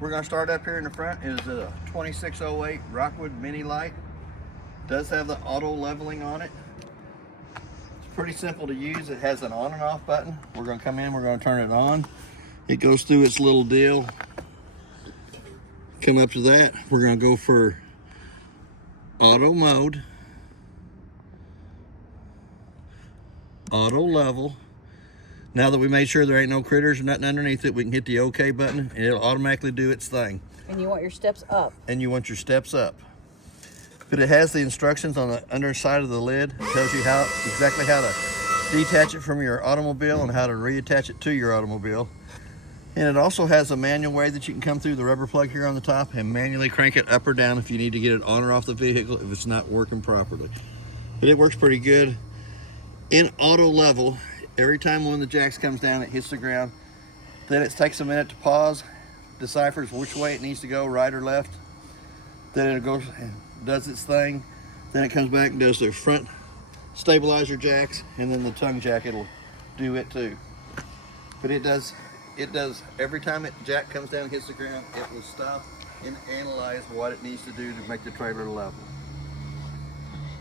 We're going to start up here in the front. It is a 2608 Rockwood Mini Lite. Does have the auto leveling on it. It's pretty simple to use. It has an on and off button. We're going to come in, we're going to turn it on. It goes through its little deal. Come up to that, we're going to go for auto mode, auto level. Now that we made sure there ain't no critters or nothing underneath it, we can hit the OK button and it'll automatically do its thing. And you want your steps up. And you want your steps up. But it has the instructions on the underside of the lid. It tells you exactly how to detach it from your automobile and how to reattach it to your automobile. And it also has a manual way that you can come through the rubber plug here on the top and manually crank it up or down if you need to get it on or off the vehicle if it's not working properly. But it works pretty good. In auto level, every time one of the jacks comes down, it hits the ground. Then it takes a minute to pause, deciphers which way it needs to go, right or left. Then it goes and does its thing. Then it comes back and does the front stabilizer jacks, and then the tongue jack, it'll do it too. But it does every time jack comes down and hits the ground, it will stop and analyze what it needs to do to make the trailer level.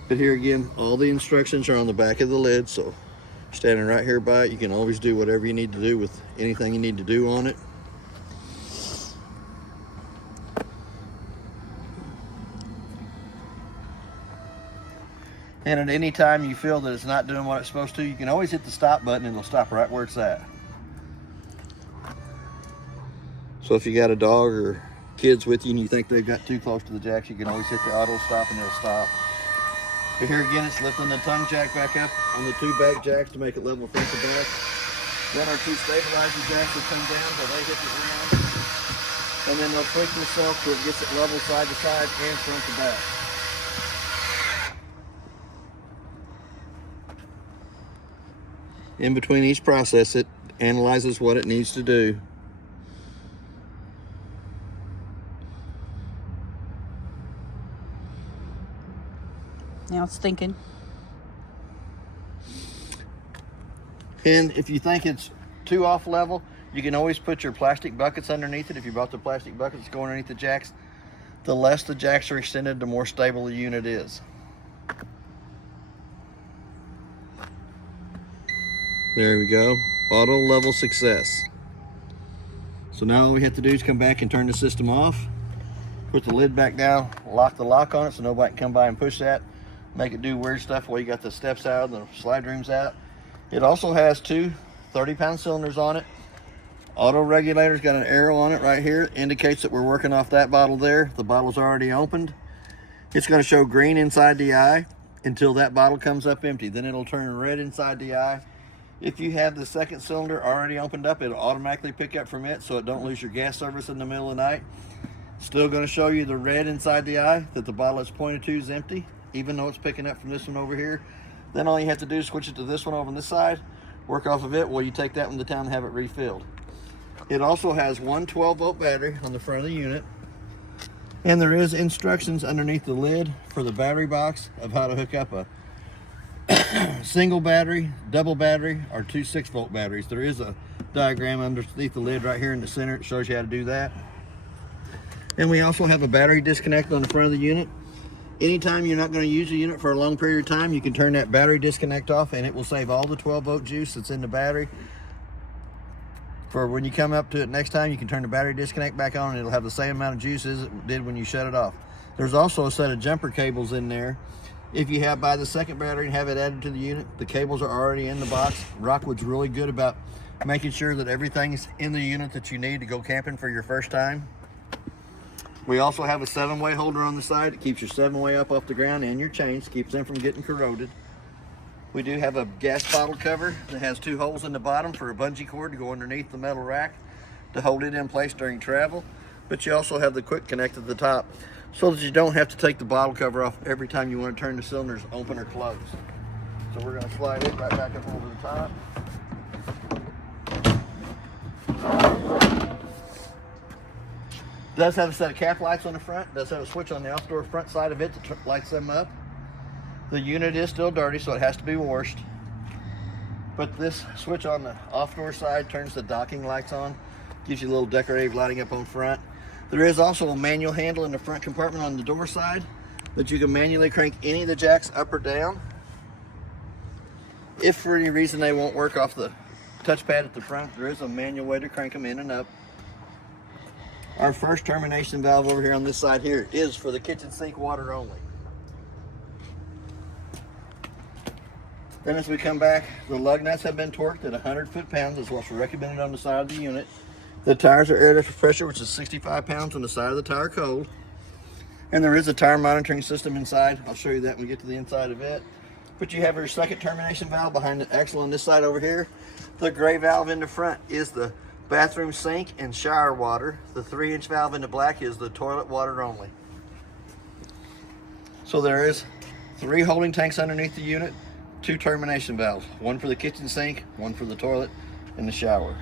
But here again, all the instructions are on the back of the lid, so standing right here by it, you can always do whatever you need to do with anything you need to do on it. And at any time you feel that it's not doing what it's supposed to, you can always hit the stop button and it'll stop right where it's at. So if you got a dog or kids with you and you think they've got too close to the jacks, you can always hit the auto stop and it'll stop. But here again, it's lifting the tongue jack back up on the two back jacks to make it level front to back. Then our two stabilizer jacks will come down till they hit the ground. And then they'll tweak themselves so it gets it level side to side and front to back. In between each process, it analyzes what it needs to do. Now it's thinking. And if you think it's too off level, you can always put your plastic buckets underneath it. If you bought the plastic buckets go underneath the jacks, the less the jacks are extended, the more stable the unit is. There we go, auto level success. So now all we have to do is come back and turn the system off, put the lid back down, lock the lock on it so nobody can come by and push that, make it do weird stuff while you got the steps out and the slide rooms out. It also has two 30-pound cylinders on it. Auto regulator's got an arrow on it right here, indicates that we're working off that bottle there. The bottle's already opened. It's going to show green inside the eye until that bottle comes up empty. Then it'll turn red inside the eye. If you have the second cylinder already opened up, it'll automatically pick up from it so it don't lose your gas service in the middle of the night. Still going to show you the red inside the eye, that the bottle it's pointed to is empty, even though it's picking up from this one over here. Then all you have to do is switch it to this one over on this side, work off of it while you take that one to town and have it refilled. It also has one 12-volt battery on the front of the unit, and there is instructions underneath the lid for the battery box of how to hook up a single battery, double battery, or two 6-volt batteries. There is a diagram underneath the lid right here in the center. It shows you how to do that. And we also have a battery disconnect on the front of the unit. Anytime you're not going to use the unit for a long period of time, you can turn that battery disconnect off and it will save all the 12-volt juice that's in the battery. For when you come up to it next time, you can turn the battery disconnect back on and it'll have the same amount of juice as it did when you shut it off. There's also a set of jumper cables in there. If you buy the second battery and have it added to the unit, the cables are already in the box. Rockwood's really good about making sure that everything's in the unit that you need to go camping for your first time. We also have a 7-way holder on the side. It keeps your 7-way up off the ground and your chains, keeps them from getting corroded. We do have a gas bottle cover that has 2 holes in the bottom for a bungee cord to go underneath the metal rack to hold it in place during travel. But you also have the quick connect at the top so that you don't have to take the bottle cover off every time you want to turn the cylinders open or close. So we're going to slide it right back up over the top. Does have a set of cap lights on the front. Does have a switch on the outdoor front side of it that lights them up. The unit is still dirty, so it has to be washed. But this switch on the off door side turns the docking lights on. Gives you a little decorative lighting up on front. There is also a manual handle in the front compartment on the door side that you can manually crank any of the jacks up or down. If for any reason they won't work off the touchpad at the front, there is a manual way to crank them in and up. Our first termination valve over here on this side here is for the kitchen sink water only. Then as we come back, the lug nuts have been torqued at 100 foot-pounds, is what's recommended on the side of the unit. The tires are air pressure, which is 65 pounds on the side of the tire cold. And there is a tire monitoring system inside. I'll show you that when we get to the inside of it. But you have your second termination valve behind the axle on this side over here. The gray valve in the front is the bathroom sink and shower water. The 3-inch valve in the black is the toilet water only. So there is 3 holding tanks underneath the unit, 2 termination valves, one for the kitchen sink, one for the toilet and the shower.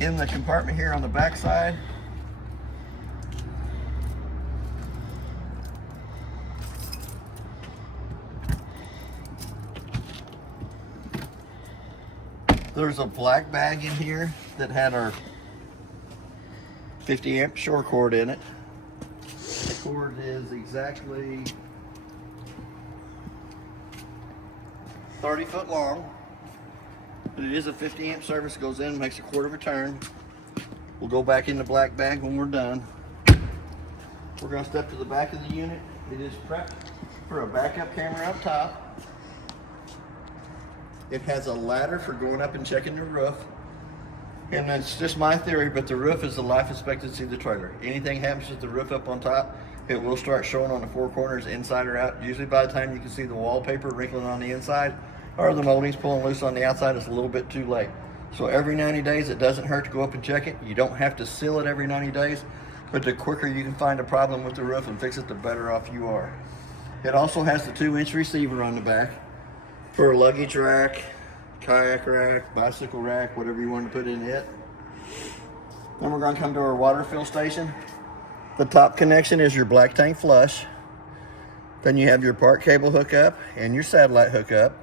In the compartment here on the back side, there's a black bag in here that had our 50 amp shore cord in it. The cord is exactly 30 foot long, but it is a 50 amp service. It goes in, makes a quarter of a turn. We'll go back in the black bag when we're done. We're going to step to the back of the unit. It is prepped for a backup camera up top. It has a ladder for going up and checking the roof. And that's just my theory, but the roof is the life expectancy of the trailer. Anything happens with the roof up on top, it will start showing on the 4 corners, inside or out. Usually by the time you can see the wallpaper wrinkling on the inside or the moldings pulling loose on the outside, it's a little bit too late. So every 90 days, it doesn't hurt to go up and check it. You don't have to seal it every 90 days, but the quicker you can find a problem with the roof and fix it, the better off you are. It also has the 2-inch receiver on the back for a luggage rack, kayak rack, bicycle rack, whatever you want to put in it. Then we're going to come to our water fill station. The top connection is your black tank flush. Then you have your park cable hookup and your satellite hookup.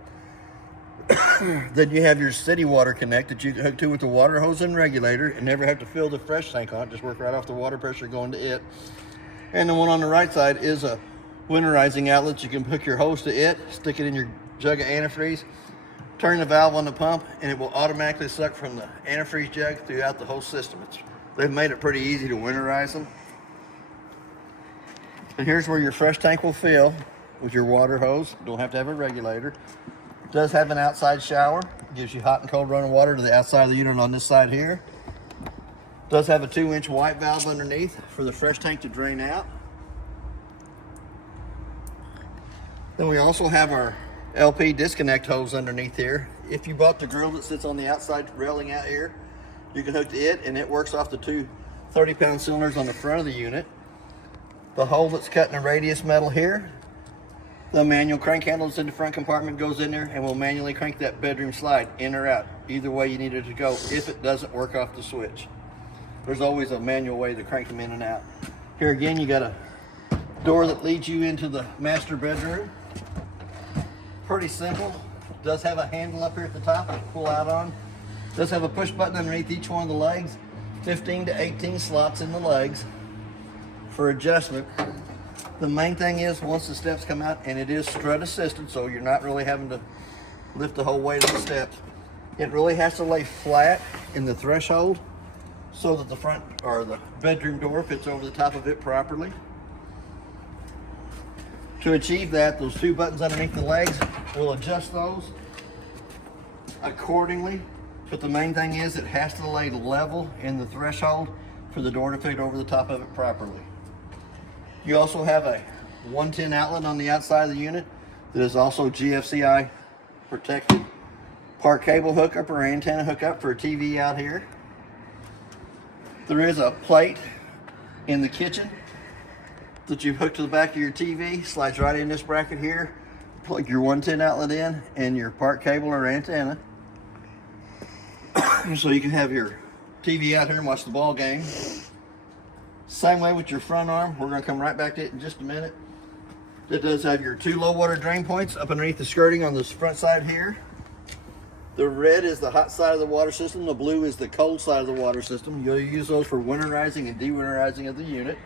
Then you have your city water connect that you can hook to with the water hose and regulator and never have to fill the fresh tank on it. Just work right off the water pressure going to it. And the one on the right side is a winterizing outlet. You can hook your hose to it, stick it in your jug of antifreeze, turn the valve on the pump, and it will automatically suck from the antifreeze jug throughout the whole system. They've made it pretty easy to winterize them. And here's where your fresh tank will fill with your water hose. Don't have to have a regulator. It does have an outside shower. It gives you hot and cold running water to the outside of the unit on this side here. It does have a 2-inch white valve underneath for the fresh tank to drain out. Then we also have our LP disconnect hose underneath here. If you bought the grill that sits on the outside railing out here, you can hook to it and it works off the 2 30-pound cylinders on the front of the unit. The hole that's cut in the radius metal here, the manual crank handle that's in the front compartment goes in there and will manually crank that bedroom slide in or out, either way you need it to go if it doesn't work off the switch. There's always a manual way to crank them in and out. Here again, you got a door that leads you into the master bedroom. Pretty simple. Does have a handle up here at the top to pull out on. Does have a push button underneath each one of the legs. 15 to 18 slots in the legs for adjustment. The main thing is once the steps come out, and it is strut assisted, so you're not really having to lift the whole weight of the steps. It really has to lay flat in the threshold so that the front or the bedroom door fits over the top of it properly. To achieve that, those 2 buttons underneath the legs will adjust those accordingly. But the main thing is it has to lay level in the threshold for the door to fit over the top of it properly. You also have a 110 outlet on the outside of the unit that is also GFCI protected. Park cable hookup or antenna hookup for a TV out here. There is a plate in the kitchen that you hook to the back of your TV, slides right in this bracket here. Plug your 110 outlet in and your park cable or antenna. So you can have your TV out here and watch the ball game. Same way with your front arm. We're going to come right back to it in just a minute. It does have your 2 low water drain points up underneath the skirting on this front side here. The red is the hot side of the water system. The blue is the cold side of the water system. You'll use those for winterizing and dewinterizing of the unit.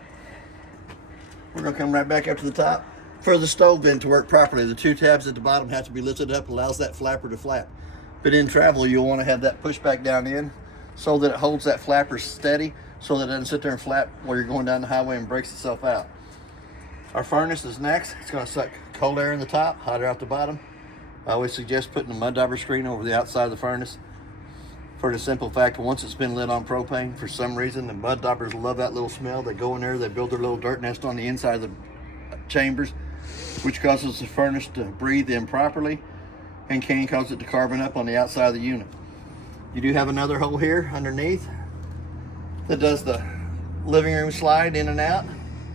We're going to come right back up to the top. For the stove vent to work properly, the two tabs at the bottom have to be lifted up. It allows that flapper to flap. But in travel, you'll want to have that push back down in so that it holds that flapper steady, so that it doesn't sit there and flap while you're going down the highway and breaks itself out. Our furnace is next. It's going to suck cold air in the top, hot air out the bottom. I always suggest putting a mud dauber screen over the outside of the furnace, for the simple fact that once it's been lit on propane, for some reason the mud daubers love that little smell. They go in there, they build their little dirt nest on the inside of the chambers, which causes the furnace to breathe improperly and can cause it to carbon up on the outside of the unit. You do have another hole here underneath that does the living room slide in and out.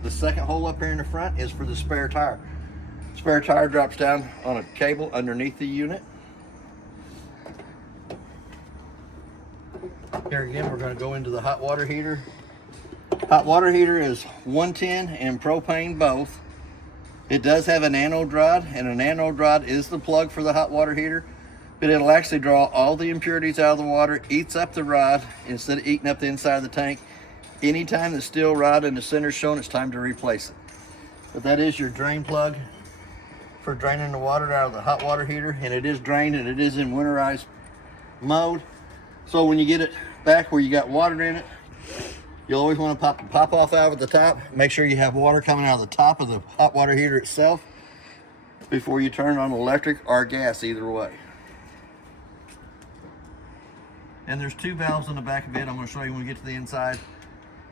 The second hole up here in the front is for the spare tire. Spare tire drops down on a cable underneath the unit. Here again, we're going to go into the hot water heater. Hot water heater is 110 and propane both. It does have an anode rod, and an anode rod is the plug for the hot water heater, but it'll actually draw all the impurities out of the water, eats up the rod instead of eating up the inside of the tank. Anytime the steel rod in the center is shown, it's time to replace it. But that is your drain plug for draining the water out of the hot water heater, and it is drained and it is in winterized mode. So when you get it back where you got water in it, you'll always want to pop off out of the top. Make sure you have water coming out of the top of the hot water heater itself before you turn on electric or gas, either way. And there's two valves on the back of it. I'm going to show you when we get to the inside.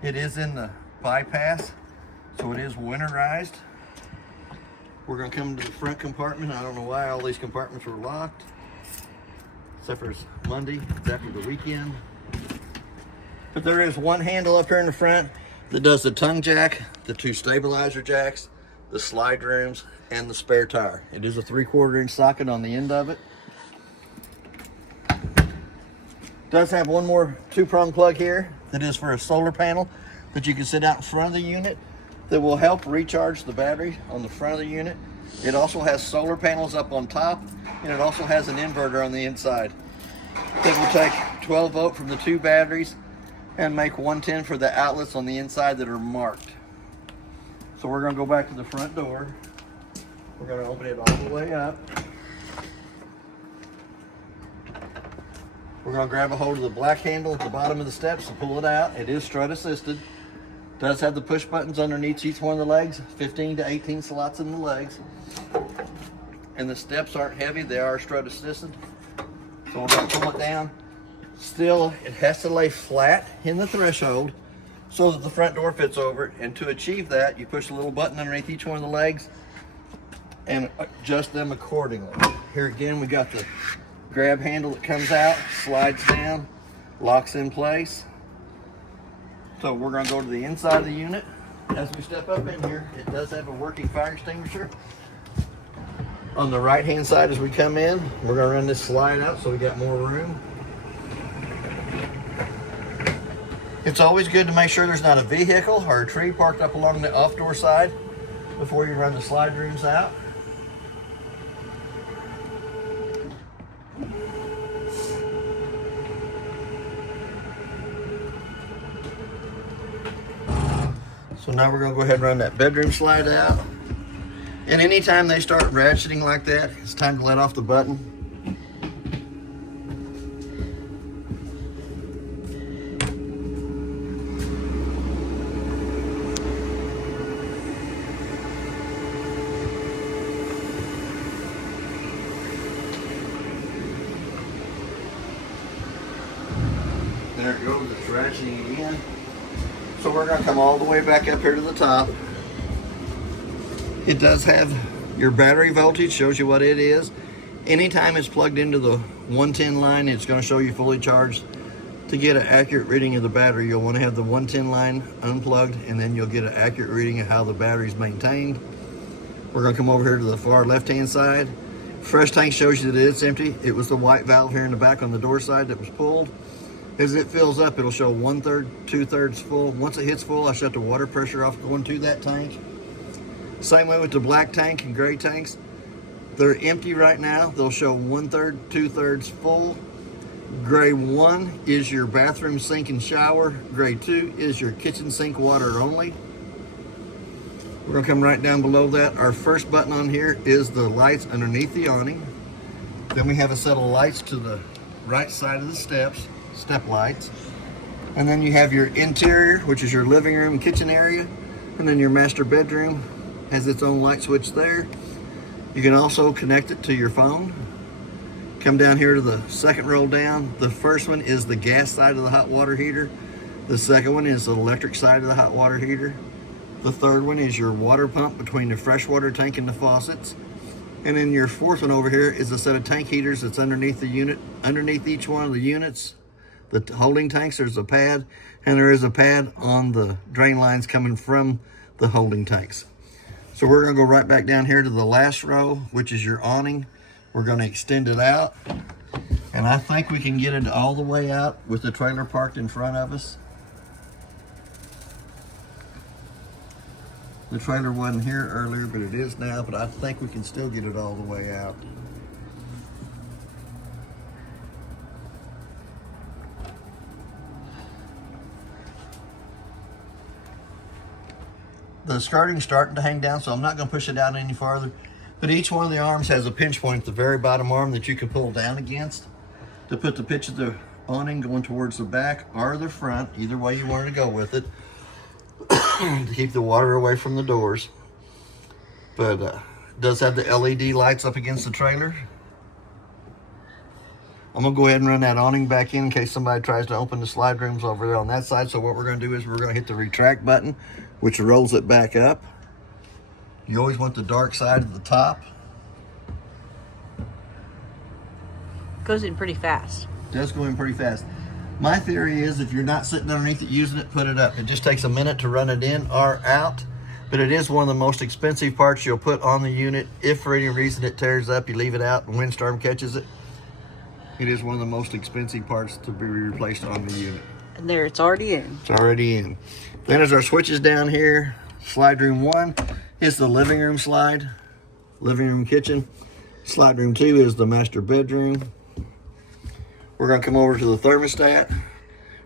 It is in the bypass, so it is winterized. We're going to come to the front compartment. I don't know why all these compartments are locked, except for it's Monday, it's after the weekend. But there is one handle up here in the front that does the tongue jack, the two stabilizer jacks, the slide rooms, and the spare tire. It is a 3/4 inch socket on the end of it. Does have one more 2-prong plug here that is for a solar panel that you can sit out in front of the unit that will help recharge the battery on the front of the unit. It also has solar panels up on top, and it also has an inverter on the inside that will take 12 volt from the two batteries and make 110 for the outlets on the inside that are marked. So we're going to go back to the front door. We're going to open it all the way up. We're going to grab a hold of the black handle at the bottom of the steps to pull it out. It is strut assisted. Does have the push buttons underneath each one of the legs, 15 to 18 slots in the legs. And the steps aren't heavy, they are strut assisted. So we're going to pull it down. Still, it has to lay flat in the threshold so that the front door fits over it. And to achieve that, you push a little button underneath each one of the legs and adjust them accordingly. Here again, we got the grab handle that comes out, slides down, locks in place. So we're going to go to the inside of the unit. As we step up in here, it does have a working fire extinguisher. On the right hand side as we come in, we're going to run this slide out so we got more room. It's always good to make sure there's not a vehicle or a tree parked up along the off door side before you run the slide rooms out. So now we're going to go ahead and run that bedroom slide out. And anytime they start ratcheting like that, it's time to let off the button. There it goes, it's ratcheting again. So we're going to come all the way back up here to the top. It does have your battery voltage, shows you what it is. Anytime it's plugged into the 110 line, it's going to show you fully charged. To get an accurate reading of the battery, you'll want to have the 110 line unplugged, and then you'll get an accurate reading of how the battery is maintained. We're going to come over here to the far left-hand side. Fresh tank shows you that it's empty. It was the white valve here in the back on the door side that was pulled. As it fills up, it'll show 1/3, 2/3 full. Once it hits full, I shut the water pressure off going to that tank. Same way with the black tank and gray tanks. They're empty right now. They'll show 1/3, 2/3 full. Gray 1 is your bathroom sink and shower. Gray 2 is your kitchen sink water only. We're gonna come right down below that. Our first button on here is the lights underneath the awning. Then we have a set of lights to the right side of the steps, step lights. And then you have your interior, which is your living room, kitchen area. And then your master bedroom has its own light switch there. You can also connect it to your phone. Come down here to the second row down. The first one is the gas side of the hot water heater. The second one is the electric side of the hot water heater. The third one is your water pump between the freshwater tank and the faucets. And then your fourth one over here is a set of tank heaters that's underneath the unit. Underneath each one of the units, the holding tanks, there's a pad, and there is a pad on the drain lines coming from the holding tanks. So we're gonna go right back down here to the last row, which is your awning. We're gonna extend it out, and I think we can get it all the way out with the trailer parked in front of us. The trailer wasn't here earlier, but it is now, but I think we can still get it all the way out. The skirting's starting to hang down, so I'm not gonna push it down any farther. But each one of the arms has a pinch point at the very bottom arm that you can pull down against to put the pitch of the awning going towards the back or the front, either way you want to go with it, to keep the water away from the doors. But it does have the LED lights up against the trailer. I'm gonna go ahead and run that awning back in case somebody tries to open the slide rooms over there on that side. So what we're gonna do is we're gonna hit the retract button, which rolls it back up. You always want the dark side of the top. Goes in pretty fast. It does go in pretty fast. My theory is if you're not sitting underneath it using it, put it up. It just takes a minute to run it in or out, but it is one of the most expensive parts you'll put on the unit. If for any reason it tears up, you leave it out and windstorm catches it. It is one of the most expensive parts to be replaced on the unit. And there, it's already in. It's already in. Then as our switches down here, slide room 1 is the living room slide, living room kitchen. Slide room 2 is the master bedroom. We're gonna come over to the thermostat.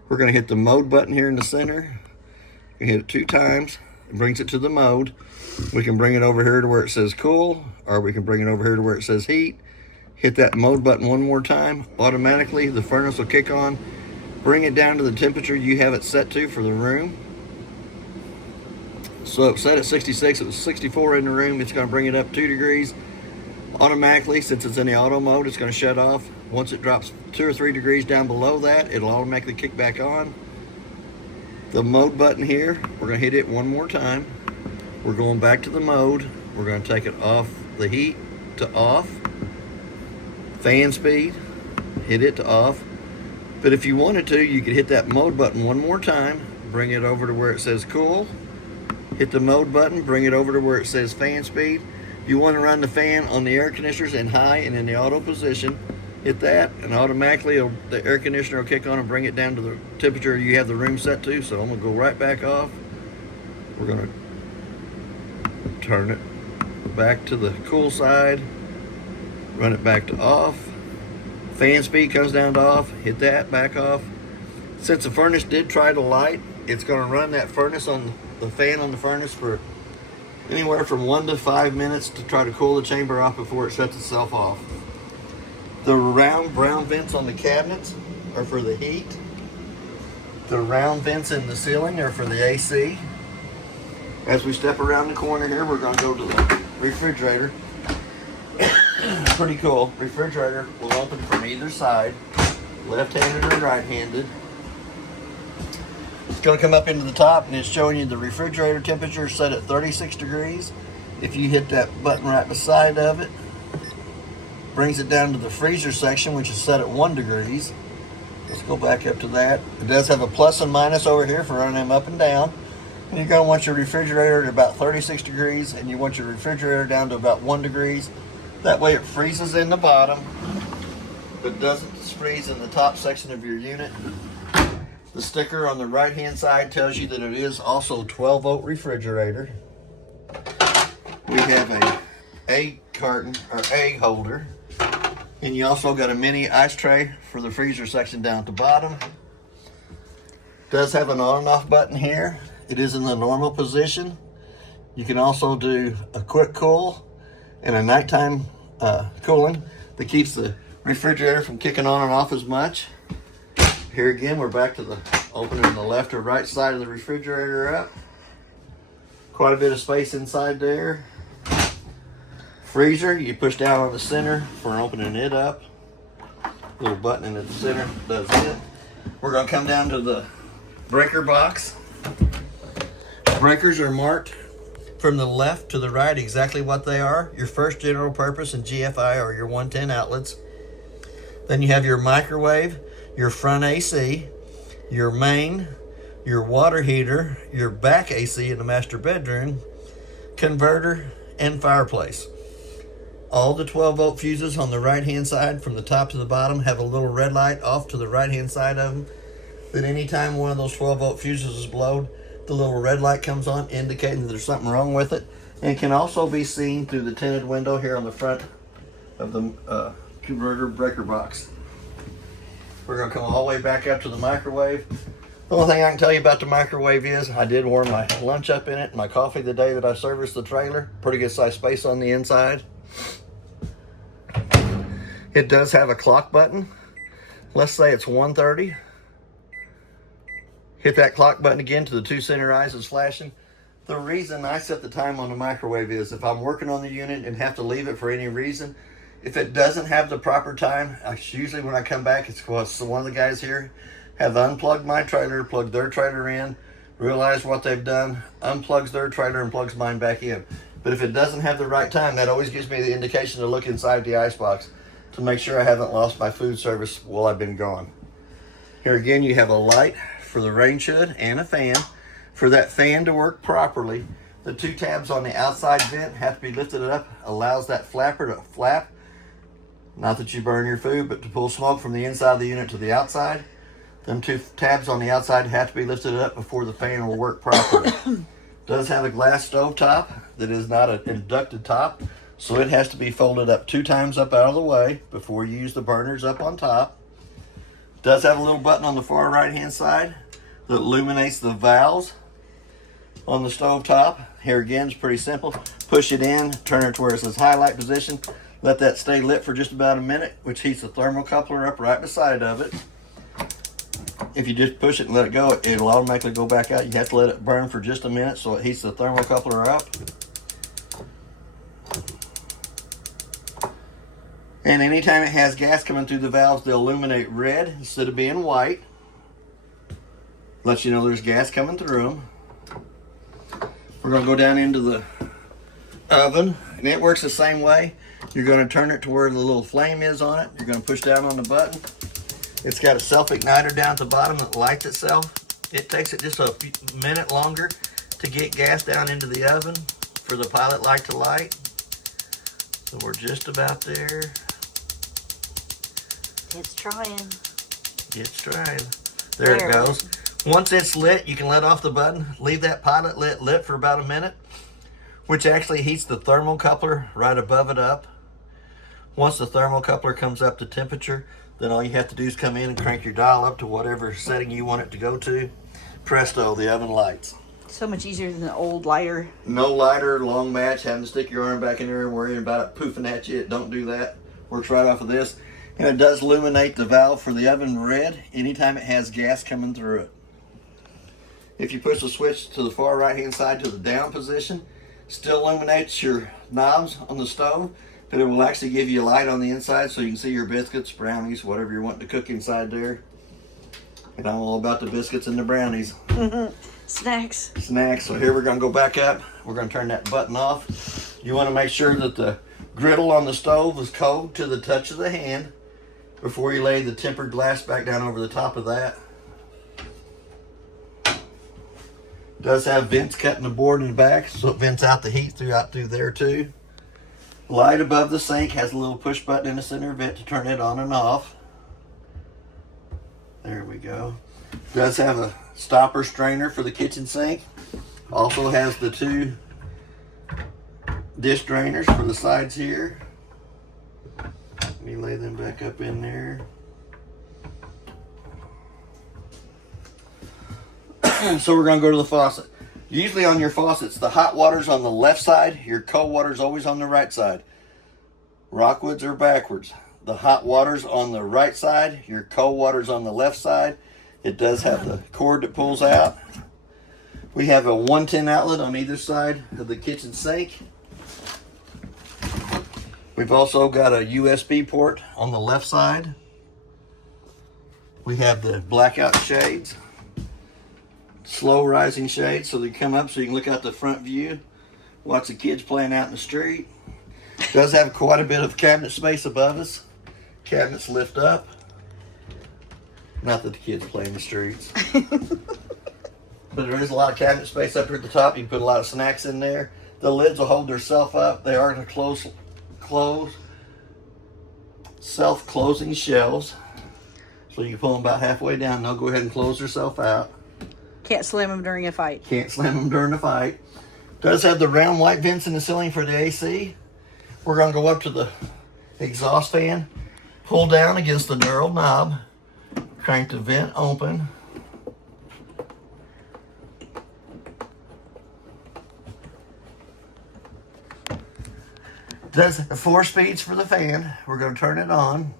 We're gonna hit the mode button here in the center. You hit it 2 times, it brings it to the mode. We can bring it over here to where it says cool, or we can bring it over here to where it says heat. Hit that mode button one more time. Automatically, the furnace will kick on. Bring it down to the temperature you have it set to for the room. So it's set at 66, it was 64 in the room. It's gonna bring it up 2 degrees. Automatically, since it's in the auto mode, it's gonna shut off. Once it drops 2 or 3 degrees down below that, it'll automatically kick back on. The mode button here, we're gonna hit it one more time. We're going back to the mode. We're gonna take it off the heat to off. Fan speed, hit it to off. But if you wanted to, you could hit that mode button one more time, bring it over to where it says cool, hit the mode button, bring it over to where it says fan speed. If you want to run the fan on the air conditioners in high and in the auto position, hit that, and automatically the air conditioner will kick on and bring it down to the temperature you have the room set to. So I'm gonna go right back off. We're gonna turn it back to the cool side, run it back to off. Fan speed comes down to off, hit that, back off. Since the furnace did try to light, it's gonna run that furnace on the fan on the furnace for anywhere from 1 to 5 minutes to try to cool the chamber off before it shuts itself off. The round brown vents on the cabinets are for the heat. The round vents in the ceiling are for the AC. As we step around the corner here, we're gonna go to the refrigerator. Pretty cool. Refrigerator will open from either side, left-handed or right-handed. It's going to come up into the top and it's showing you the refrigerator temperature set at 36 degrees. If you hit that button right beside of it, brings it down to the freezer section, which is set at 1 degrees. Let's go back up to that. It does have a plus and minus over here for running them up and down. And you're going to want your refrigerator at about 36 degrees and you want your refrigerator down to about 1 degrees. That way it freezes in the bottom, but doesn't freeze in the top section of your unit. The sticker on the right hand side tells you that it is also 12-volt refrigerator. We have a carton or egg holder. And you also got a mini ice tray for the freezer section down at the bottom. Does have an on and off button here. It is in the normal position. You can also do a quick cool and a nighttime cooling that keeps the refrigerator from kicking on and off as much. Here again, we're back to the opening the left or right side of the refrigerator up. Quite a bit of space inside there. Freezer, you push down on the center for opening it up. Little button in the center does it. We're going to come down to the breaker box. Breakers are marked from the left to the right exactly what they are. Your first general purpose and GFI or your 110 outlets. Then you have your microwave, your front AC, your main, your water heater, your back AC in the master bedroom, converter, and fireplace. All the 12-volt fuses on the right-hand side from the top to the bottom have a little red light off to the right-hand side of them. Then anytime one of those 12-volt fuses is blown, the little red light comes on, indicating that there's something wrong with it. And it can also be seen through the tinted window here on the front of the converter breaker box. We're going to come all the way back up to the microwave. The only thing I can tell you about the microwave is I did warm my lunch up in it, my coffee the day that I serviced the trailer. Pretty good size space on the inside. It does have a clock button. Let's say it's 1:30. Hit that clock button again to the two center eyes is flashing. The reason I set the time on the microwave is if I'm working on the unit and have to leave it for any reason, if it doesn't have the proper time, usually when I come back, it's because one of the guys here have unplugged my trailer, plugged their trailer in, realized what they've done, unplugs their trailer and plugs mine back in. But if it doesn't have the right time, that always gives me the indication to look inside the icebox to make sure I haven't lost my food service while I've been gone. Here again, you have a light for the rain hood and a fan. For that fan to work properly, the two tabs on the outside vent have to be lifted up, allows that flapper to flap. Not that you burn your food, but to pull smoke from the inside of the unit to the outside. Them two tabs on the outside have to be lifted up before the fan will work properly. Does have a glass stove top that is not an inducted top, so it has to be folded up 2 times up out of the way before you use the burners up on top. Does have a little button on the far right hand side that illuminates the valves on the stove top. Here again, it's pretty simple. Push it in, turn it to where it says highlight position. Let that stay lit for just about a minute, which heats the thermocoupler up right beside of it. If you just push it and let it go, it'll automatically go back out. You have to let it burn for just a minute so it heats the thermocoupler up. And anytime it has gas coming through the valves, they'll illuminate red instead of being white. Lets you know there's gas coming through them. We're going to go down into the oven, and it works the same way. You're going to turn it to where the little flame is on it. You're going to push down on the button. It's got a self-igniter down at the bottom that lights itself. It takes it just a minute longer to get gas down into the oven for the pilot light to light. So we're just about there. It's trying. It's trying. There it goes. Once it's lit, you can let off the button. Leave that pilot lit for about a minute, which actually heats the thermocoupler right above it up. Once the thermocoupler comes up to temperature, then all you have to do is come in and crank your dial up to whatever setting you want it to go to. Presto, the oven lights. So much easier than the old lighter. No lighter, long match, having to stick your arm back in there and worrying about it poofing at you. Don't do that. Works right off of this. And it does illuminate the valve for the oven red anytime it has gas coming through it. If you push the switch to the far right hand side to the down position, still illuminates your knobs on the stove, but it will actually give you a light on the inside so you can see your biscuits, brownies, whatever you're wanting to cook inside there. And I'm all about the biscuits and the brownies. Snacks. Snacks. So here we're going to go back up. We're going to turn that button off. You want to make sure that the griddle on the stove is cold to the touch of the hand before you lay the tempered glass back down over the top of that. Does have vents cut in the board in the back, so it vents out the heat through there too. Light above the sink has a little push button in the center of it to turn it on and off. There we go. Does have a stopper strainer for the kitchen sink. Also has the two dish drainers for the sides here. Let me lay them back up in there. So we're going to go to the faucet. Usually on your faucets, the hot water's on the left side, your cold water's always on the right side. Rockwoods are backwards. The hot water's on the right side, your cold water's on the left side. It does have the cord that pulls out. We have a 110 outlet on either side of the kitchen sink. We've also got a USB port on the left side. We have the blackout shades, slow rising shades, so they come up so you can look out the front view, watch the kids playing out in the street. It does have quite a bit of cabinet space above us. Cabinets lift up. Not that the kids play in the streets. But there is a lot of cabinet space up here at the top. You can put a lot of snacks in there. The lids will hold themselves up. They are self-closing shelves. So you can pull them about halfway down and they'll go ahead and close themselves out. Can't slam them during a fight. Can't slam them during a fight. Does have the round white vents in the ceiling for the AC. We're going to go up to the exhaust fan, pull down against the knurled knob, crank the vent open. Does 4 speeds for the fan. We're going to turn it on.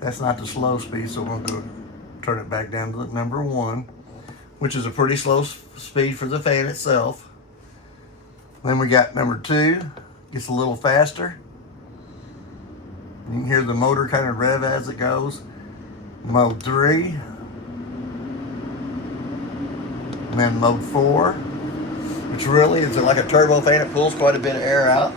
That's not the slow speed, so we're going to turn it back down to number 1, which is a pretty slow speed for the fan itself. Then we got number 2, gets a little faster. You can hear the motor kind of rev as it goes. Mode 3. And then mode 4, which really is like a turbo fan. It pulls quite a bit of air out.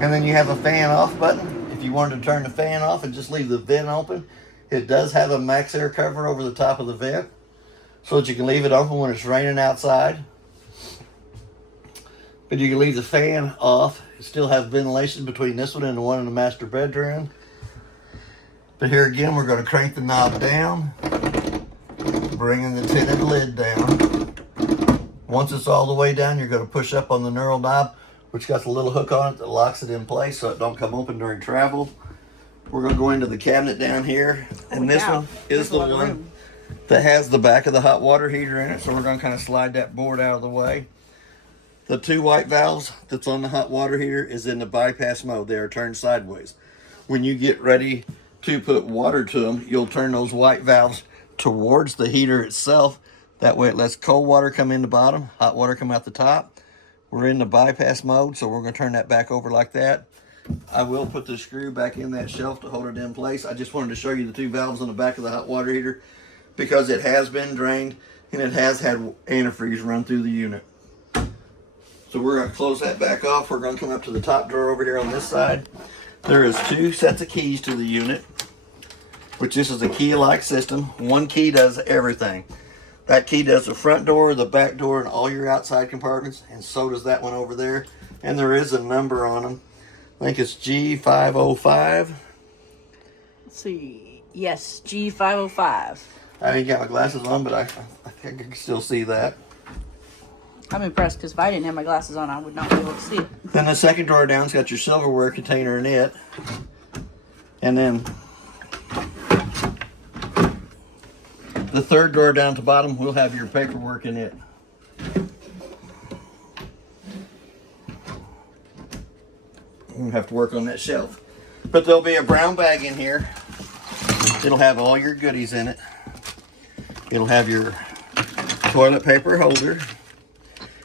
And then you have a fan off button. If you wanted to turn the fan off and just leave the vent open, it does have a max air cover over the top of the vent so that you can leave it open when it's raining outside. But you can leave the fan off. You still have ventilation between this one and the one in the master bedroom. But here again, we're going to crank the knob down, bringing the tinted lid down. Once it's all the way down, you're going to push up on the knurled knob, which got the little hook on it that locks it in place so it don't come open during travel. We're going to go into the cabinet down here, and this one is the one that has the back of the hot water heater in it, so we're going to kind of slide that board out of the way. The 2 white valves that's on the hot water heater is in the bypass mode. They are turned sideways. When you get ready to put water to them, you'll turn those white valves towards the heater itself. That way it lets cold water come in the bottom, hot water come out the top. We're in the bypass mode, so we're going to turn that back over like that. I will put the screw back in that shelf to hold it in place. I just wanted to show you the 2 valves on the back of the hot water heater because it has been drained and it has had antifreeze run through the unit. So we're going to close that back off. We're going to come up to the top drawer over here on this side. There is 2 sets of keys to the unit, which this is a key-like system. One key does everything. That key does the front door, the back door, and all your outside compartments, and so does that one over there. And there is a number on them. I think it's G505. Let's see. Yes, G505. I didn't got my glasses on, but I think I can still see that. I'm impressed because if I didn't have my glasses on, I would not be able to see it. Then the second drawer down's got your silverware container in it. And then the third drawer down at the bottom will have your paperwork in it. You'll have to work on that shelf. But there'll be a brown bag in here. It'll have all your goodies in it. It'll have your toilet paper holder.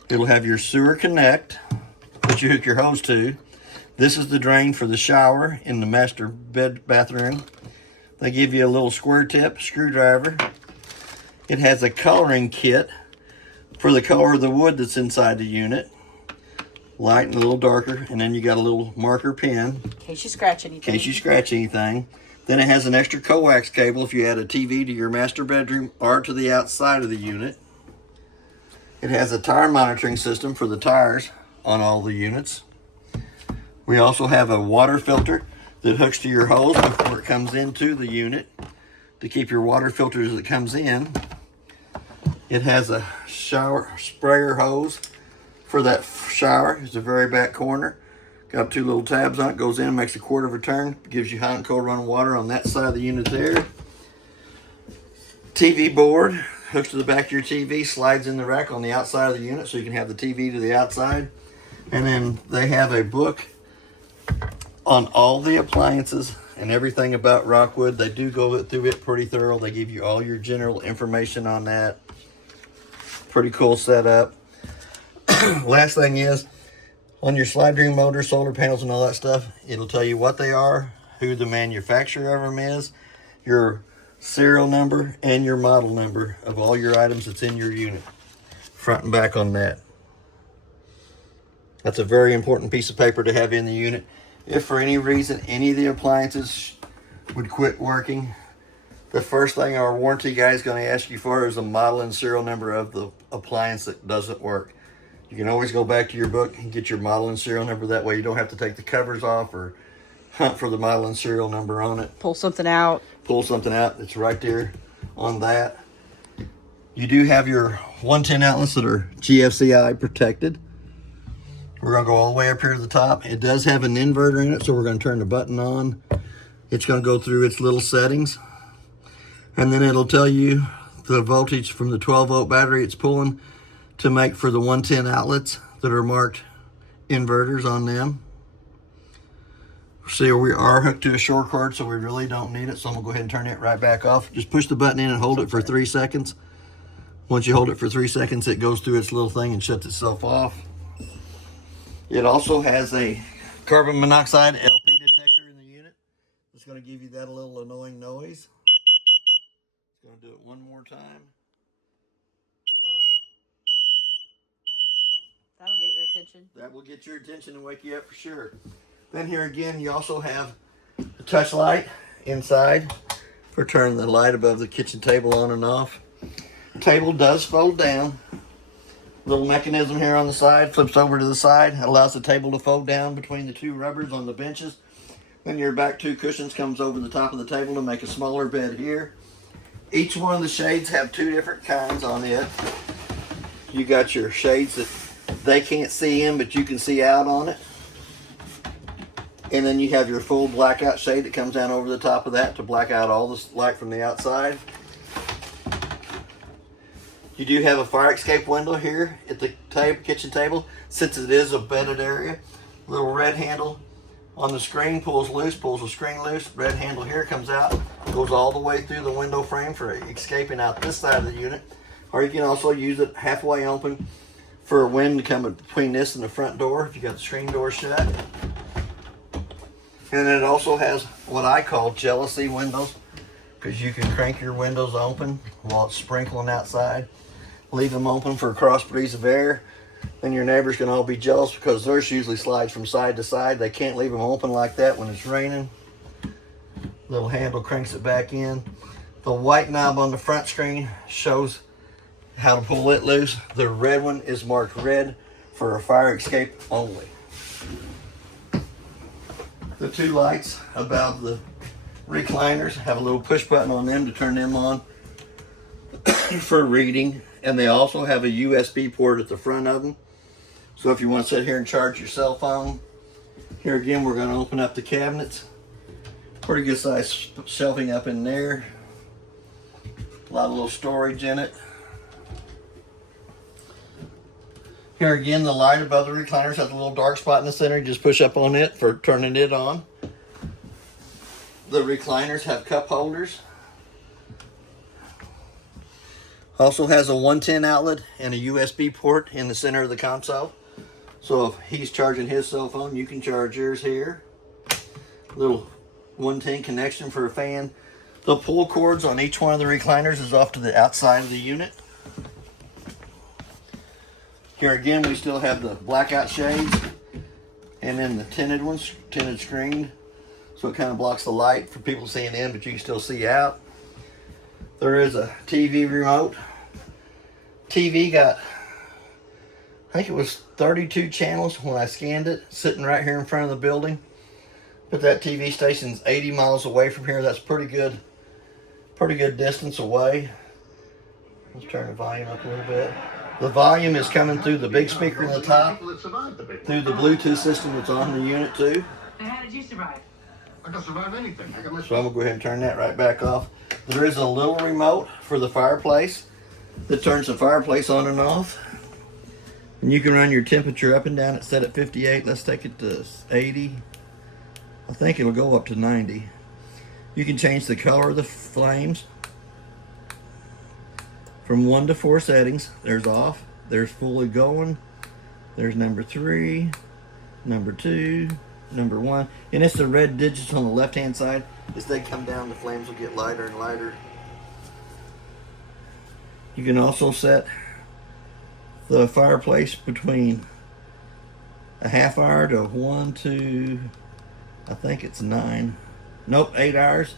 It'll have your sewer connect, which you hook your hose to. This is the drain for the shower in the master bathroom. They give you a little square tip screwdriver. It has a coloring kit for the color of the wood that's inside the unit. Light and a little darker. And then you got a little marker pen. In case you scratch anything. In case you scratch anything. Then it has an extra coax cable if you add a TV to your master bedroom or to the outside of the unit. It has a tire monitoring system for the tires on all the units. We also have a water filter that hooks to your hose before it comes into the unit to keep your water filtered as it comes in. It has a shower sprayer hose for that shower. It's the very back corner. Got 2 little tabs on it. Goes in, makes a quarter of a turn. Gives you hot and cold running water on that side of the unit there. TV board hooks to the back of your TV, slides in the rack on the outside of the unit so you can have the TV to the outside. And then they have a book on all the appliances and everything about Rockwood. They do go through it pretty thorough. They give you all your general information on that. Pretty cool setup. Last thing is, on your slide ring motor, solar panels and all that stuff, it'll tell you what they are, who the manufacturer of them is, your serial number, and your model number of all your items that's in your unit. Front and back on that. That's a very important piece of paper to have in the unit. If for any reason any of the appliances would quit working, the first thing our warranty guy is going to ask you for is the model and serial number of the appliance that doesn't work. You can always go back to your book and get your model and serial number. That way you don't have to take the covers off or hunt for the model and serial number on it. Pull something out. Pull something out. It's right there on that. You do have your 110 outlets that are GFCI protected. We're going to go all the way up here to the top. It does have an inverter in it, so we're going to turn the button on. It's going to go through its little settings. And then it'll tell you the voltage from the 12-volt battery it's pulling to make for the 110 outlets that are marked inverters on them. See, we are hooked to a short cord, so we really don't need it. So I'm going to go ahead and turn it right back off. Just push the button in and hold it for 3 seconds. Once you hold it for 3 seconds, it goes through its little thing and shuts itself off. It also has a carbon monoxide LP detector in the unit. It's going to give you that little annoying noise. It's going to do it one more time. That'll get your attention. That will get your attention and wake you up for sure. Then here again, you also have a touch light inside for turning the light above the kitchen table on and off. The table does fold down. Little mechanism here on the side flips over to the side, allows the table to fold down between the 2 rubbers on the benches. Then your back 2 cushions comes over the top of the table to make a smaller bed here. Each one of the shades have 2 different kinds on it. You got your shades that they can't see in, but you can see out on it. And then you have your full blackout shade that comes down over the top of that to black out all the light from the outside. You do have a fire escape window here at the kitchen table. Since it is a bedded area, little red handle on the screen pulls the screen loose. Red handle here comes out, goes all the way through the window frame for escaping out this side of the unit. Or you can also use it halfway open for a wind to come between this and the front door if you got the screen door shut. And it also has what I call jealousy windows, because you can crank your windows open while it's sprinkling outside. Leave them open for a cross breeze of air. Then your neighbors can all be jealous because theirs usually slides from side to side. They can't leave them open like that when it's raining. Little handle cranks it back in. The white knob on the front screen shows how to pull it loose. The red one is marked red for a fire escape only. The 2 lights above the recliners have a little push button on them to turn them on for reading. And they also have a USB port at the front of them. So if you want to sit here and charge your cell phone, here again, we're going to open up the cabinets. Pretty good size shelving up in there. A lot of little storage in it. Here again, the light above the recliners has a little dark spot in the center. You just push up on it for turning it on. The recliners have cup holders. Also has a 110 outlet and a USB port in the center of the console. So if he's charging his cell phone, you can charge yours here. Little 110 connection for a fan. The pull cords on each one of the recliners is off to the outside of the unit. Here again, we still have the blackout shades and then the tinted ones, tinted screen. So it kind of blocks the light for people seeing in, but you can still see out. There is a TV remote. TV got, I think it was 32 channels when I scanned it, sitting right here in front of the building. But that TV station's 80 miles away from here. That's pretty good distance away. Let's turn the volume up a little bit. The volume is coming through the big speaker in the top, through the Bluetooth system that's on the unit too. And how did you survive? I can survive anything. So I'm gonna go ahead and turn that right back off. There is a little remote for the fireplace that turns the fireplace on and off. And you can run your temperature up and down. It's set at 58. Let's take it to 80. I think it'll go up to 90. You can change the color of the flames from 1 to 4 settings. There's off, there's fully going, there's number 3, number 2, number 1, and it's the red digits on the left hand side. As they come down, the flames will get lighter and lighter. You can also set the fireplace between a half hour to 1 to, I think it's 9, nope, 8 hours.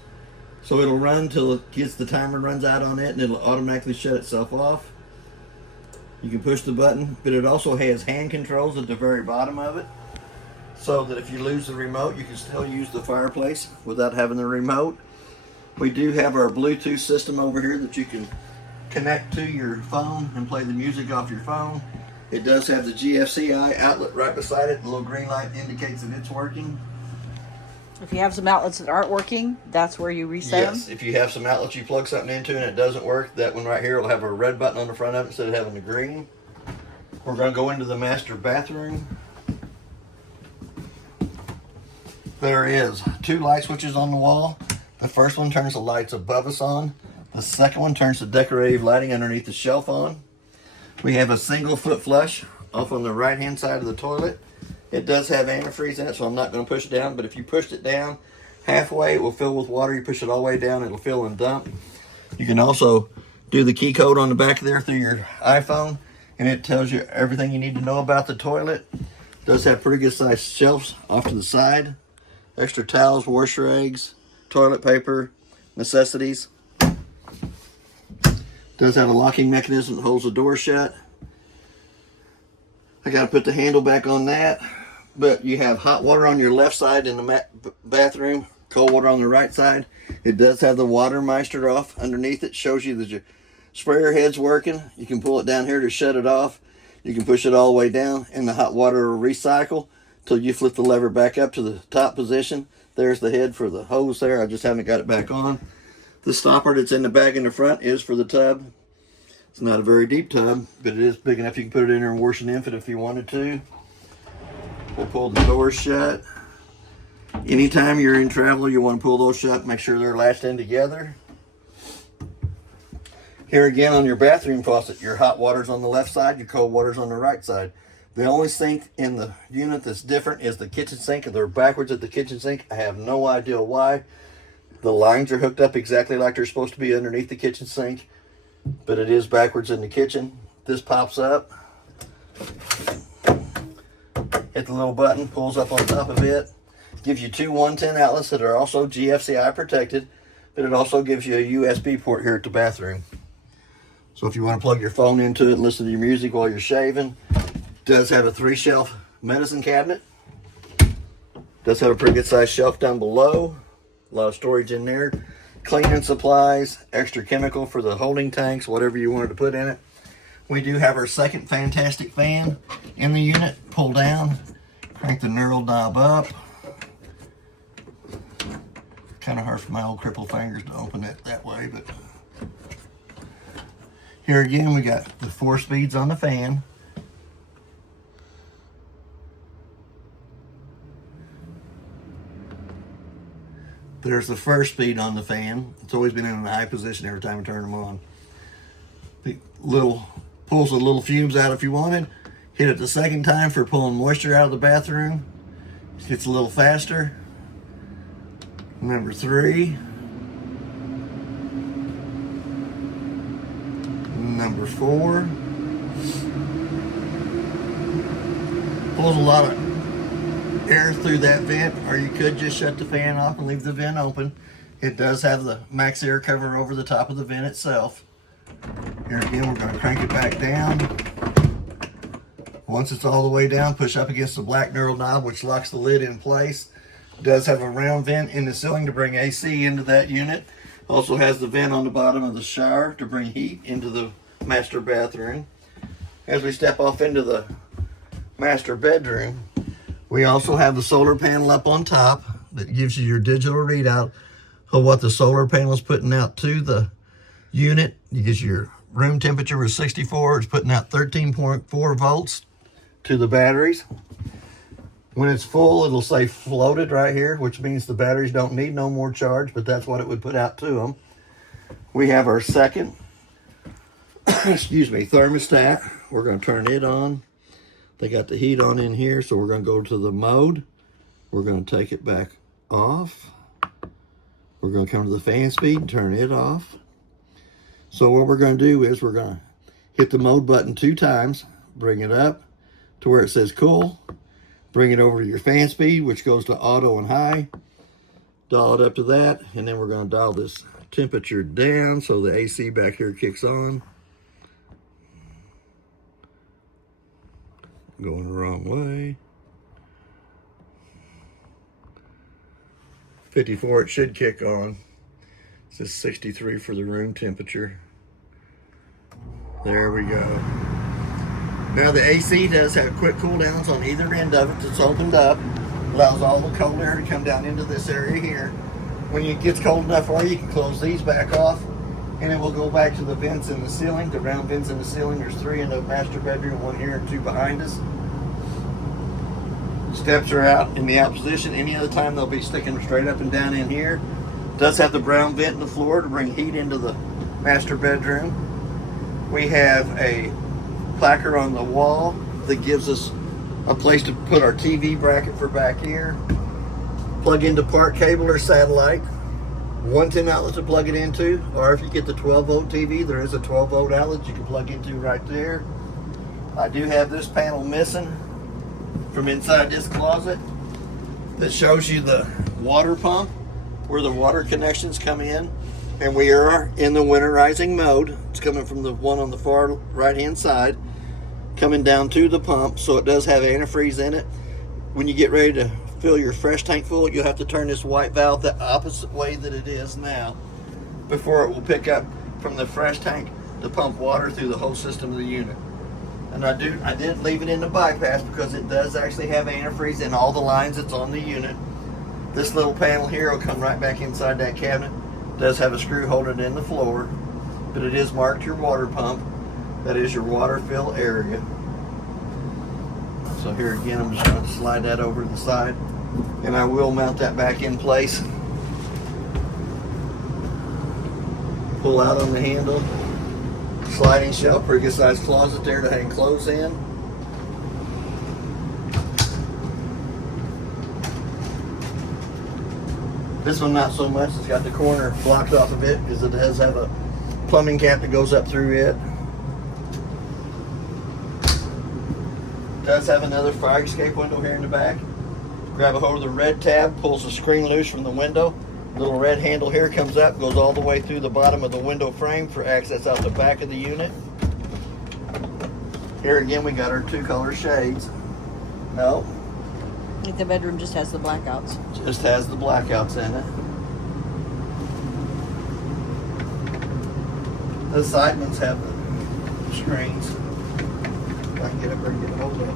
So it'll run till it gets, the timer runs out on it, and it'll automatically shut itself off. You can push the button, but it also has hand controls at the very bottom of it, so that if you lose the remote, you can still use the fireplace without having the remote. We do have our Bluetooth system over here that you can connect to your phone and play the music off your phone. It does have the GFCI outlet right beside it. The little green light indicates that it's working. If you have some outlets that aren't working, that's where you reset them? Yes, if you have some outlets you plug something into and it doesn't work, that one right here will have a red button on the front of it instead of having the green. We're going to go into the master bathroom. There is 2 light switches on the wall. The first one turns the lights above us on. The second one turns the decorative lighting underneath the shelf on. We have a single foot flush off on the right hand side of the toilet. It does have antifreeze in it, so I'm not going to push it down, but if you pushed it down halfway, it will fill with water. You push it all the way down, it'll fill and dump. You can also do the key code on the back there through your iPhone, and it tells you everything you need to know about the toilet. It does have pretty good sized shelves off to the side. Extra towels, wash rags, toilet paper, necessities. Does have a locking mechanism that holds the door shut. I got to put the handle back on that, but you have hot water on your left side in the bathroom, cold water on the right side. It does have the water meister off underneath it. Shows you that your sprayer head's working. You can pull it down here to shut it off. You can push it all the way down, and the hot water will recycle till you flip the lever back up to the top position. There's the head for the hose there. I just haven't got it back on. The stopper that's in the bag in the front is for the tub. It's not a very deep tub, but it is big enough you can put it in there and wash an infant if you wanted to. We'll pull the doors shut. Anytime you're in travel, you want to pull those shut, make sure they're latched in together. Here again on your bathroom faucet, your hot water's on the left side, your cold water's on the right side. The only sink in the unit that's different is the kitchen sink. They're backwards at the kitchen sink. I have no idea why. The lines are hooked up exactly like they're supposed to be underneath the kitchen sink, but it is backwards in the kitchen. This pops up. Hit the little button, pulls up on top of it. Gives you 2 110 outlets that are also GFCI protected, but it also gives you a USB port here at the bathroom. So if you want to plug your phone into it and listen to your music while you're shaving, it does have a 3-shelf medicine cabinet. Does have a pretty good sized shelf down below. A lot of storage in there. Cleaning supplies, extra chemical for the holding tanks, whatever you wanted to put in it. We do have our second fantastic fan in the unit. Pull down, crank the knurled knob up. Kind of hard for my old crippled fingers to open it that way, but here again we got the 4 speeds on the fan. There's the first speed on the fan. It's always been in a high position every time I turn them on. The little pulls the little fumes out if you wanted. Hit it the second time for pulling moisture out of the bathroom. It's a little faster. Number 3. Number 4. Pulls a lot of air through that vent, or you could just shut the fan off and leave the vent open. It does have the max air cover over the top of the vent itself. Here again, we're going to crank it back down. Once it's all the way down, push up against the black knurled knob, which locks the lid in place. It does have a round vent in the ceiling to bring AC into that unit. Also has the vent on the bottom of the shower to bring heat into the master bathroom. As we step off into the master bedroom, we also have the solar panel up on top that gives you your digital readout of what the solar panel is putting out to the unit. You get your room temperature was 64. It's putting out 13.4 volts to the batteries. When it's full, it'll say floated right here, which means the batteries don't need no more charge, but that's what it would put out to them. We have our second, thermostat. We're going to turn it on. They got the heat on in here, so we're going to go to the mode. We're going to take it back off. We're going to come to the fan speed and turn it off. So what we're going to do is we're going to hit the mode button 2 times, bring it up to where it says cool, bring it over to your fan speed, which goes to auto and high, dial it up to that, and then we're going to dial this temperature down so the AC back here kicks on. Going the wrong way. 54, it should kick on. It says 63 for the room temperature. There we go. Now the AC does have quick cool downs on either end of it. It's opened up. Allows all the cold air to come down into this area here. When it gets cold enough for you can close these back off and it will go back to the vents in the ceiling, the round vents in the ceiling. There's 3 in the master bedroom, 1 here and 2 behind us. Steps are out in the out position. Any other time they'll be sticking straight up and down in here. Does have the brown vent in the floor to bring heat into the master bedroom. We have a placard on the wall that gives us a place to put our TV bracket for back here. Plug into part cable or satellite. 110 outlet to plug it into, or if you get the 12 volt TV, there is a 12 volt outlet you can plug into right there. I do have this panel missing from inside this closet that shows you the water pump where the water connections come in, and we are in the winterizing mode. It's coming from the one on the far right hand side coming down to the pump, so it does have antifreeze in it. When you get ready to fill your fresh tank full, you'll have to turn this white valve the opposite way that it is now before it will pick up from the fresh tank to pump water through the whole system of the unit. And I did leave it in the bypass because it does actually have antifreeze in all the lines that's on the unit. This little panel here will come right back inside that cabinet. It does have a screw holding it in the floor, but it is marked your water pump. That is your water fill area. So here again, I'm just going to slide that over to the side, and I will mount that back in place. Pull out on the handle. Sliding shelf, pretty good sized closet there to hang clothes in. This one not so much. It's got the corner blocked off a bit because it does have a plumbing cap that goes up through it. Does have another fire escape window here in the back. Grab a hold of the red tab, pulls the screen loose from the window. Little red handle here comes up, goes all the way through the bottom of the window frame for access out the back of the unit. Here again, we got our 2 color shades. No. I think the bedroom just has the blackouts. Just has the blackouts in it. The side ones have the screens. If I can get up there and get a hold of it.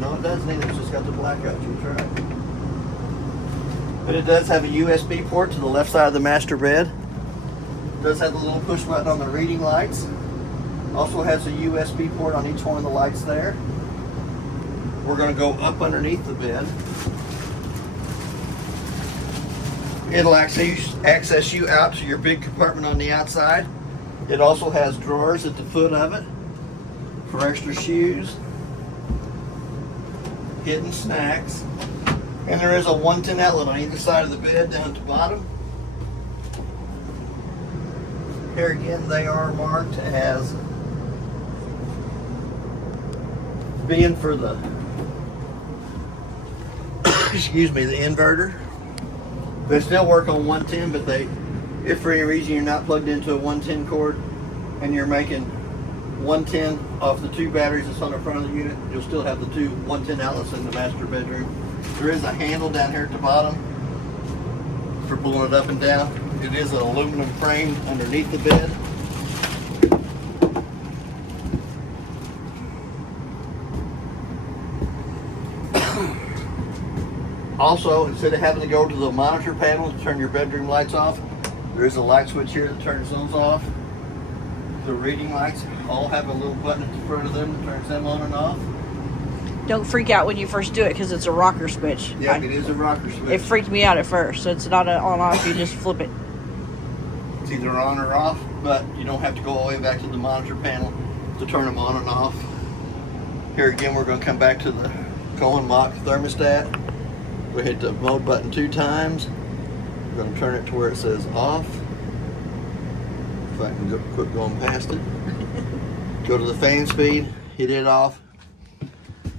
No, it doesn't either. It's just got the blackouts. You're right. But it does have a USB port to the left side of the master bed. It does have the little push button on the reading lights. Also has a USB port on each one of the lights there. We're going to go up underneath the bed. It'll access you out to your big compartment on the outside. It also has drawers at the foot of it for extra shoes, hidden snacks. And there is a 110 outlet on either side of the bed down at the bottom. Here again, they are marked as being for the, excuse me, the inverter. They still work on 110, but if for any reason you're not plugged into a 110 cord and you're making 110 off the 2 batteries that's on the front of the unit, you'll still have the 2 110 outlets in the master bedroom. There is a handle down here at the bottom for pulling it up and down. It is an aluminum frame underneath the bed. Also, instead of having to go to the monitor panel to turn your bedroom lights off, there is a light switch here that turns those off. The reading lights all have a little button at the front of them that turns them on and off. Don't freak out when you first do it because it's a rocker switch. Yeah, it is a rocker switch. It freaked me out at first, so it's not an on-off. You just flip it. It's either on or off, but you don't have to go all the way back to the monitor panel to turn them on and off. Here again, we're going to come back to the Cohen Mach thermostat. We hit the mode button 2 times. We're going to turn it to where it says off. If I can quit going past it. Go to the fan speed, hit it off.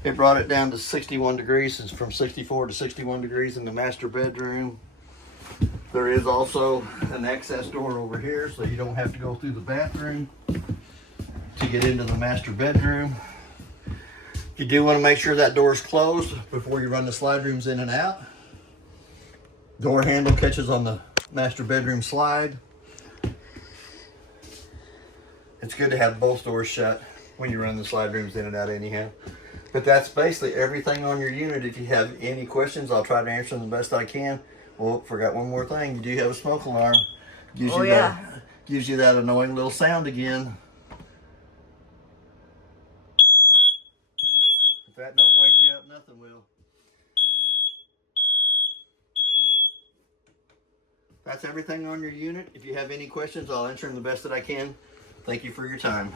It brought it down to 61 degrees. It's from 64 to 61 degrees in the master bedroom. There is also an access door over here, so you don't have to go through the bathroom to get into the master bedroom. You do want to make sure that door is closed before you run the slide rooms in and out. Door handle catches on the master bedroom slide. It's good to have both doors shut when you run the slide rooms in and out anyhow. But that's basically everything on your unit. If you have any questions, I'll try to answer them the best I can. Oh, forgot one more thing. You do have a smoke alarm. Gives you that annoying little sound again. If that don't wake you up, nothing will. That's everything on your unit. If you have any questions, I'll answer them the best that I can. Thank you for your time.